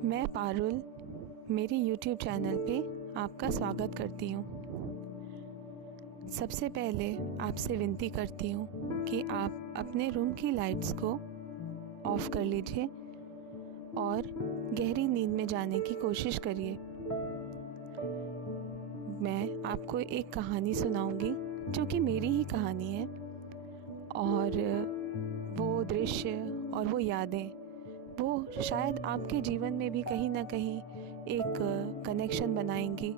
मैं पारुल मेरे YouTube channel पे आपका स्वागत करती हूँ। सबसे पहले आपसे विनती करती हूँ कि आप अपने रूम की लाइट्स को ऑफ़ कर लीजिए और गहरी नींद में जाने की कोशिश करिए। मैं आपको एक कहानी सुनाऊंगी जो कि मेरी ही कहानी है, और वो दृश्य और वो यादें वो शायद आपके जीवन में भी कहीं ना कहीं एक कनेक्शन बनाएंगी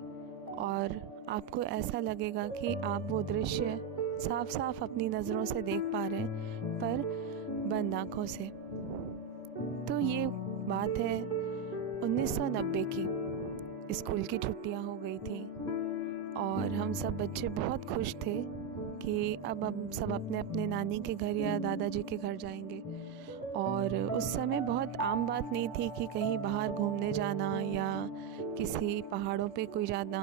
और आपको ऐसा लगेगा कि आप वो दृश्य साफ साफ अपनी नज़रों से देख पा रहे हैं, पर बंद आँखों से। तो ये बात है 1990 की। स्कूल की छुट्टियां हो गई थी और हम सब बच्चे बहुत खुश थे कि अब हम सब अपने अपने नानी के घर या दादाजी के घर जाएंगे। और उस समय बहुत आम बात नहीं थी कि कहीं बाहर घूमने जाना या किसी पहाड़ों पे कोई जाना,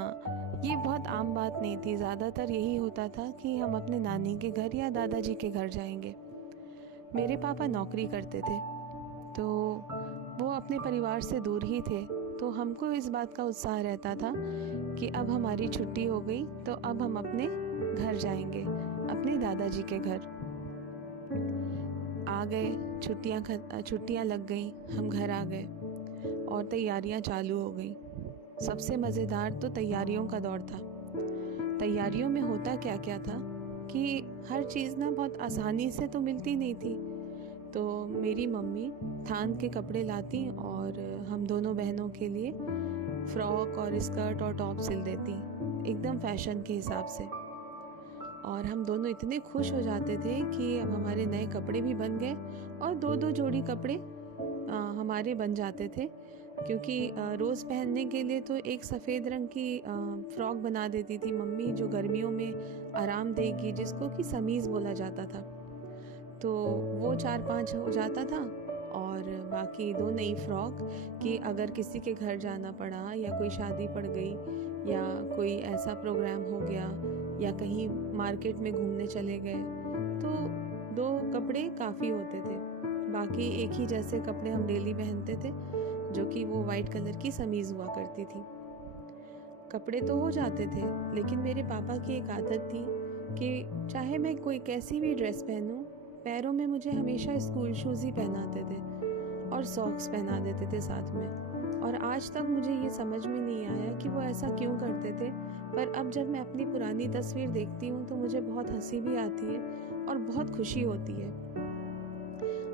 ये बहुत आम बात नहीं थी। ज़्यादातर यही होता था कि हम अपने नानी के घर या दादाजी के घर जाएंगे। मेरे पापा नौकरी करते थे तो वो अपने परिवार से दूर ही थे, तो हमको इस बात का उत्साह रहता था कि अब हमारी छुट्टी हो गई तो अब हम अपने घर जाएंगे, अपने दादाजी के घर। आ गए, छुट्टियाँ लग गई, हम घर आ गए और तैयारियां चालू हो गई। सबसे मज़ेदार तो तैयारियों का दौर था। तैयारियों में होता क्या क्या था कि हर चीज़ ना बहुत आसानी से तो मिलती नहीं थी। तो मेरी मम्मी थान के कपड़े लाती और हम दोनों बहनों के लिए फ्रॉक और स्कर्ट और टॉप सिल देती, एकदम फैशन के हिसाब से। और हम दोनों इतने खुश हो जाते थे कि अब हमारे नए कपड़े भी बन गए और दो दो जोड़ी कपड़े हमारे बन जाते थे, क्योंकि रोज़ पहनने के लिए तो एक सफ़ेद रंग की फ्रॉक बना देती थी मम्मी, जो गर्मियों में आराम देगी, जिसको कि समीज़ बोला जाता था। तो वो 4-5 हो जाता था और बाकी 2 नई फ्रॉक कि अगर किसी के घर जाना पड़ा या कोई शादी पड़ गई या कोई ऐसा प्रोग्राम हो गया या कहीं मार्केट में घूमने चले गए तो 2 कपड़े काफ़ी होते थे। बाकी एक ही जैसे कपड़े हम डेली पहनते थे, जो कि वो वाइट कलर की समीज़ हुआ करती थी। कपड़े तो हो जाते थे, लेकिन मेरे पापा की एक आदत थी कि चाहे मैं कोई कैसी भी ड्रेस पहनूं, पैरों में मुझे हमेशा स्कूल शूज़ ही पहनाते थे और सॉक्स पहना देते थे साथ में। और आज तक मुझे ये समझ में नहीं आया कि वो ऐसा क्यों करते थे, पर अब जब मैं अपनी पुरानी तस्वीर देखती हूँ तो मुझे बहुत हंसी भी आती है और बहुत खुशी होती है।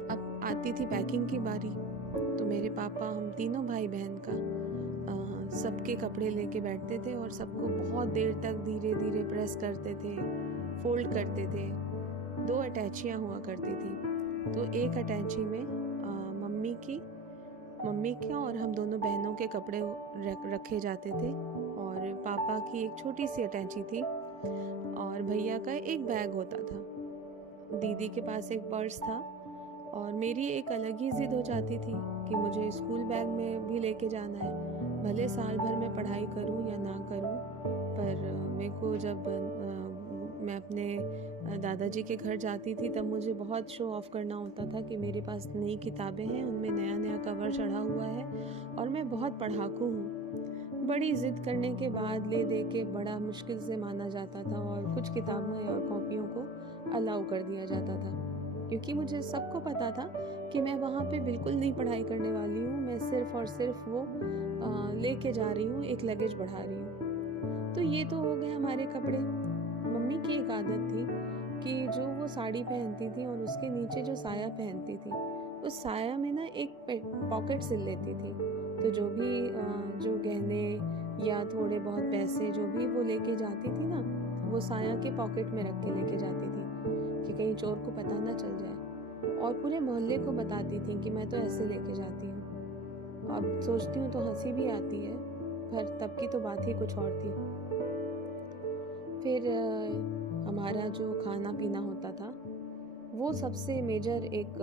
अब आती थी पैकिंग की बारी, तो मेरे पापा हम तीनों भाई बहन का सबके कपड़े लेके बैठते थे और सबको बहुत देर तक धीरे धीरे प्रेस करते थे, फोल्ड करते थे। 2 अटैचियाँ हुआ करती थी, तो एक अटैची में मम्मी का और हम दोनों बहनों के कपड़े रखे जाते थे, और पापा की एक छोटी सी अटैची थी और भैया का एक बैग होता था, दीदी के पास एक पर्स था, और मेरी एक अलग ही जिद हो जाती थी कि मुझे स्कूल बैग में भी लेके जाना है। भले साल भर में पढ़ाई करूं या ना करूं, पर मेरे को जब मैं अपने दादाजी के घर जाती थी तब मुझे बहुत शो ऑफ करना होता था कि मेरे पास नई किताबें हैं, उनमें नया नया कवर चढ़ा हुआ है और मैं बहुत पढ़ाकू हूँ। बड़ी ज़िद करने के बाद ले दे के बड़ा मुश्किल से माना जाता था और कुछ किताबों या कॉपियों को अलाउ कर दिया जाता था, क्योंकि मुझे सबको पता था कि मैं वहाँ पे बिल्कुल नहीं पढ़ाई करने वाली हूँ। मैं सिर्फ और सिर्फ वो लेके जा रही हूँ, एक लगेज बढ़ा रही हूँ। तो ये तो हो गए हमारे कपड़े। मम्मी की एक आदत थी कि जो वो साड़ी पहनती थी और उसके नीचे जो साया पहनती थी, उस साया में ना एक पॉकेट सिल लेती थी। तो जो भी जो गहने या थोड़े बहुत पैसे जो भी वो लेके जाती थी ना, वो साया के पॉकेट में रख के लेके जाती थी कि कहीं चोर को पता ना चल जाए, और पूरे मोहल्ले को बताती थी कि मैं तो ऐसे लेके जाती हूँ। अब सोचती हूँ तो हंसी भी आती है, पर तब की तो बात ही कुछ और थी। फिर हमारा जो खाना पीना होता था वो सबसे मेजर एक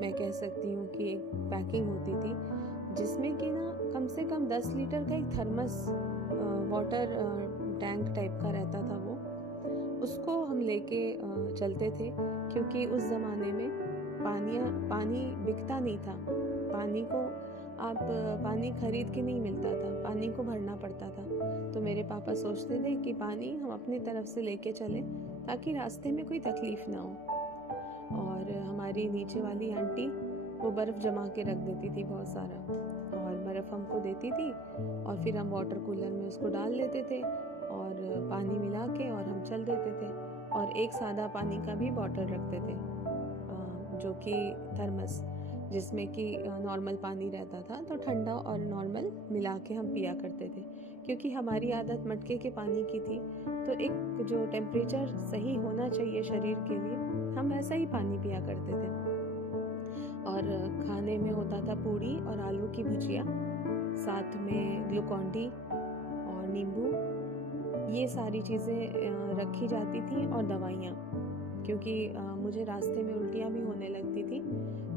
मैं कह सकती हूँ कि एक पैकिंग होती थी, जिसमें कि ना कम से कम 10 लीटर का एक थर्मस वाटर टैंक टाइप का रहता था। वो उसको हम लेके चलते थे, क्योंकि उस ज़माने में पानी बिकता नहीं था। पानी को आप पानी खरीद के नहीं मिलता था, पानी को भरना पड़ता था। तो मेरे पापा सोचते थे कि पानी हम अपनी तरफ से लेके चलें ताकि रास्ते में कोई तकलीफ़ ना हो। और हमारी नीचे वाली आंटी वो बर्फ़ जमा के रख देती थी बहुत सारा, और बर्फ़ हमको देती थी और फिर हम वाटर कूलर में उसको डाल लेते थे और पानी मिला के और हम चल देते थे। और एक सादा पानी का भी बॉटल रखते थे, जो कि थर्मस, जिसमें कि नॉर्मल पानी रहता था, तो ठंडा और नॉर्मल मिला के हम पिया करते थे। क्योंकि हमारी आदत मटके के पानी की थी, तो एक जो टेम्परेचर सही होना चाहिए शरीर के लिए, हम वैसा ही पानी पिया करते थे। और खाने में होता था पूड़ी और आलू की भुजिया, साथ में ग्लूकॉन-डी और नींबू, ये सारी चीज़ें रखी जाती थी। और दवाइयाँ, क्योंकि मुझे रास्ते में उल्टियाँ भी होने लगती थी,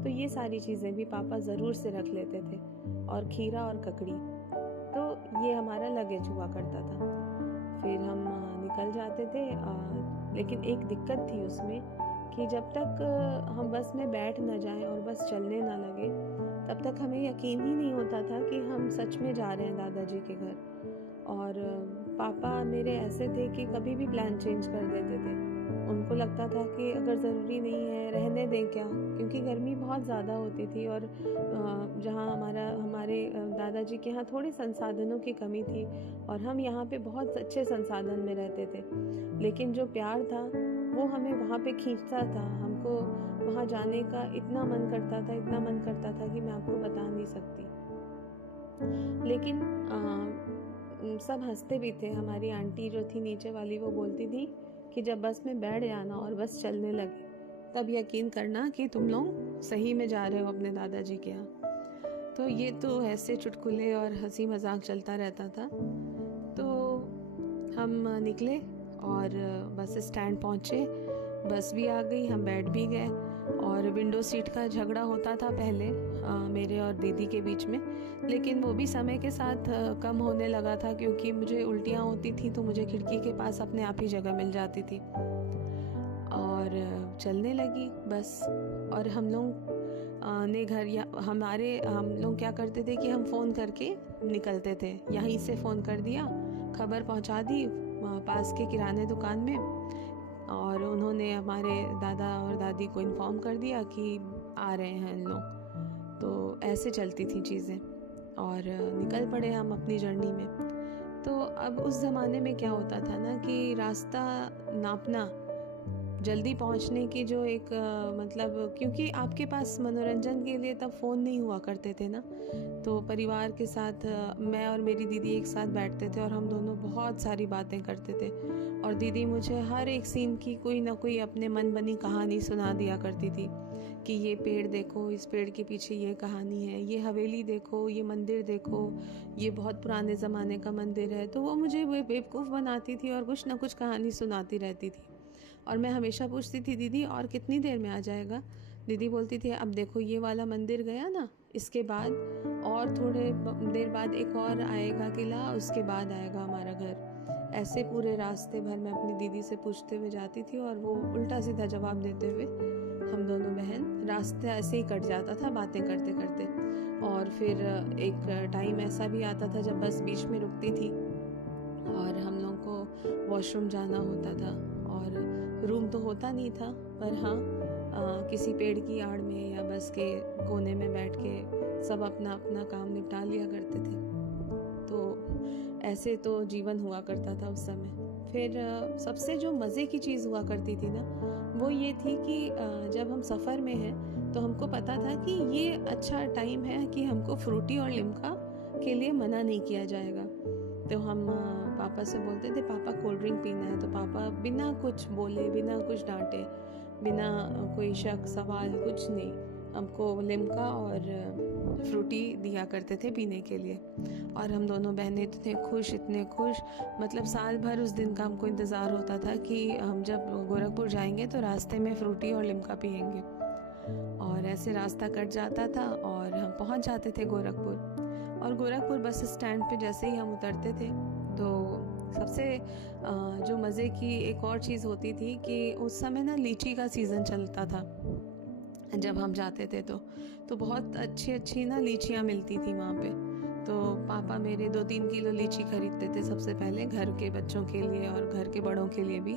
तो ये सारी चीज़ें भी पापा ज़रूर से रख लेते थे। और खीरा और ककड़ी, तो ये हमारा लगेज हुआ करता था। फिर हम निकल जाते थे, लेकिन एक दिक्कत थी उसमें कि जब तक हम बस में बैठ न जाएं और बस चलने ना लगे, तब तक हमें यकीन ही नहीं होता था कि हम सच में जा रहे हैं दादाजी के घर। और पापा मेरे ऐसे थे कि कभी भी प्लान चेंज कर देते थे। उनको लगता था कि अगर ज़रूरी नहीं है रहने दें क्या, क्योंकि गर्मी बहुत ज़्यादा होती थी और जहाँ हमारे दादाजी के यहाँ थोड़े संसाधनों की कमी थी और हम यहाँ पे बहुत अच्छे संसाधन में रहते थे। लेकिन जो प्यार था वो हमें वहाँ पे खींचता था, हमको वहाँ जाने का इतना मन करता था कि मैं आपको बता नहीं सकती। लेकिन सब हंसते भी थे। हमारी आंटी जो थी नीचे वाली, वो बोलती थी कि जब बस में बैठ जाना और बस चलने लगे, तब यकीन करना कि तुम लोग सही में जा रहे हो अपने दादाजी के यहाँ। तो ये तो ऐसे चुटकुले और हंसी मजाक चलता रहता था। तो हम निकले और बस स्टैंड पहुँचे, बस भी आ गई, हम बैठ भी गए। और विंडो सीट का झगड़ा होता था पहले मेरे और दीदी के बीच में, लेकिन वो भी समय के साथ कम होने लगा था, क्योंकि मुझे उल्टियाँ होती थी तो मुझे खिड़की के पास अपने आप ही जगह मिल जाती थी और चलने लगी बस। और हम लोग ने घर या हम लोग क्या करते थे कि हम फ़ोन करके निकलते थे, यहीं से फ़ोन कर दिया, खबर पहुंचा दी पास के किराने दुकान में, और उन्होंने हमारे दादा और दादी को इन्फॉर्म कर दिया कि आ रहे हैं इन लोग। तो ऐसे चलती थी चीज़ें और निकल पड़े हम अपनी जर्नी में। तो अब उस ज़माने में क्या होता था ना कि रास्ता नापना, जल्दी पहुंचने की जो एक मतलब, क्योंकि आपके पास मनोरंजन के लिए तब फ़ोन नहीं हुआ करते थे ना, तो परिवार के साथ मैं और मेरी दीदी एक साथ बैठते थे और हम दोनों बहुत सारी बातें करते थे। और दीदी मुझे हर एक सीन की कोई ना कोई अपने मन बनी कहानी सुना दिया करती थी कि ये पेड़ देखो, इस पेड़ के पीछे ये कहानी है, ये हवेली देखो, ये मंदिर देखो, ये बहुत पुराने ज़माने का मंदिर है। तो वो मुझे बेवकूफ़ बनाती थी और कुछ ना कुछ कहानी सुनाती रहती थी। और मैं हमेशा पूछती थी, दीदी और कितनी देर में आ जाएगा? दीदी बोलती थी, अब देखो ये वाला मंदिर गया ना, इसके बाद और थोड़े देर बाद एक और आएगा किला, उसके बाद आएगा हमारा घर। ऐसे पूरे रास्ते भर मैं अपनी दीदी से पूछते हुए जाती थी और वो उल्टा सीधा जवाब देते हुए हम दोनों बहन, रास्ते ऐसे ही कट जाता था बातें करते करते। और फिर एक टाइम ऐसा भी आता था जब बस बीच में रुकती थी और हम लोग को वॉशरूम जाना होता था, और रूम तो होता नहीं था, पर हाँ किसी पेड़ की आड़ में या बस के कोने में बैठ के सब अपना अपना काम निपटा लिया करते थे। तो ऐसे तो जीवन हुआ करता था उस समय। फिर सबसे जो मज़े की चीज़ हुआ करती थी ना, वो ये थी कि जब हम सफ़र में हैं तो हमको पता था कि ये अच्छा टाइम है कि हमको फ्रूटी और लिम्का के लिए मना नहीं किया जाएगा। तो हम पापा से बोलते थे, पापा कोल्ड ड्रिंक पीना है, तो पापा बिना कुछ बोले, बिना कुछ डांटे, बिना कोई शक सवाल, कुछ नहीं, हमको लिम्का और फ्रूटी दिया करते थे पीने के लिए। और हम दोनों बहनें इतने खुश, मतलब साल भर उस दिन का हमको इंतज़ार होता था कि हम जब गोरखपुर जाएंगे तो रास्ते में फ्रूटी और लिम्का पियेंगे। और ऐसे रास्ता कट जाता था और हम पहुंच जाते थे गोरखपुर। और गोरखपुर बस स्टैंड पे जैसे ही हम उतरते थे तो सबसे जो मज़े की एक और चीज़ होती थी कि उस समय ना लीची का सीज़न चलता था। जब हम जाते थे तो बहुत अच्छी अच्छी ना लीचियाँ मिलती थी वहाँ पे। तो पापा मेरे 2-3 किलो लीची खरीदते थे सबसे पहले, घर के बच्चों के लिए और घर के बड़ों के लिए भी।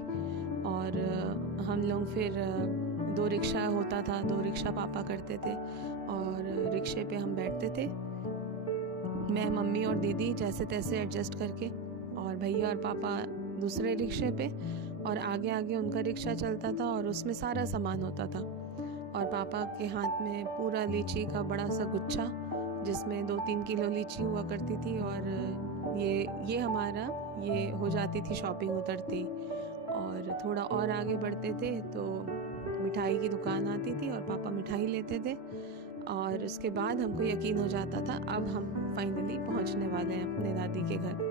और हम लोग फिर 2 रिक्शा होता था, 2 रिक्शा पापा करते थे और रिक्शे पे हम बैठते थे, मैं, मम्मी और दीदी जैसे तैसे एडजस्ट करके, और भैया और पापा दूसरे रिक्शे पे, और आगे आगे उनका रिक्शा चलता था और उसमें सारा सामान होता था। और पापा के हाथ में पूरा लीची का बड़ा सा गुच्छा, जिसमें 2-3 किलो लीची हुआ करती थी। और ये हमारा ये हो जाती थी शॉपिंग उतरती। और थोड़ा और आगे बढ़ते थे तो मिठाई की दुकान आती थी और पापा मिठाई लेते थे। और उसके बाद हमको यकीन हो जाता था अब हम फाइनली पहुंचने वाले हैं अपने दादी के घर।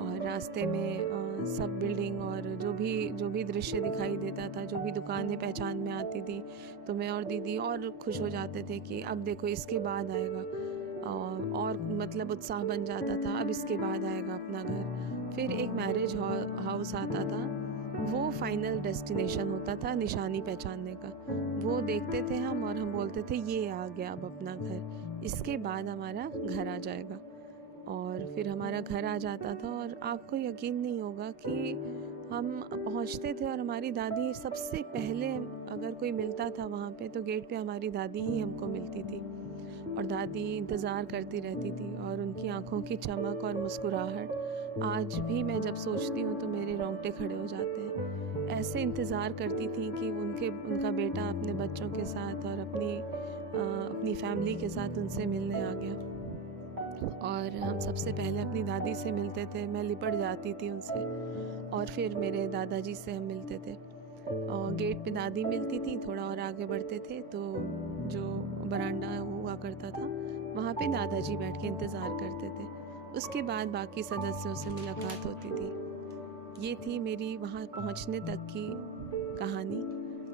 और रास्ते में सब बिल्डिंग और जो भी दृश्य दिखाई देता था, जो भी दुकानें पहचान में आती थी, तो मैं और दीदी और खुश हो जाते थे कि अब देखो इसके बाद आएगा। और मतलब उत्साह बन जाता था, अब इसके बाद आएगा अपना घर। फिर एक मैरिज हाउस आता था, वो फाइनल डेस्टिनेशन होता था निशानी पहचानने का। वो देखते थे हम और हम बोलते थे ये आ गया अब अपना घर, इसके बाद हमारा घर आ जाएगा। और फिर हमारा घर आ जाता था और आपको यकीन नहीं होगा कि हम पहुंचते थे और हमारी दादी सबसे पहले, अगर कोई मिलता था वहाँ पे तो गेट पे हमारी दादी ही हमको मिलती थी। और दादी इंतज़ार करती रहती थी और उनकी आंखों की चमक और मुस्कुराहट आज भी मैं जब सोचती हूँ तो मेरे रोंगटे खड़े हो जाते हैं। ऐसे इंतज़ार करती थी कि उनका बेटा अपने बच्चों के साथ और अपनी फैमिली के साथ उनसे मिलने आ गया। और हम सबसे पहले अपनी दादी से मिलते थे, मैं लिपट जाती थी उनसे, और फिर मेरे दादाजी से हम मिलते थे। और गेट पे दादी मिलती थी, थोड़ा और आगे बढ़ते थे तो जो बरामदा हुआ करता था वहाँ पे दादाजी बैठ के इंतज़ार करते थे। उसके बाद बाकी सदस्यों से मुलाकात होती थी। ये थी मेरी वहाँ पहुँचने तक की कहानी,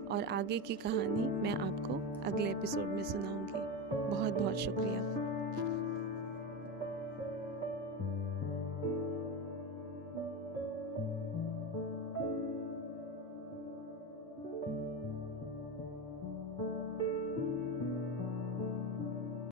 और आगे की कहानी मैं आपको अगले एपिसोड में सुनाऊंगी। बहुत बहुत शुक्रिया।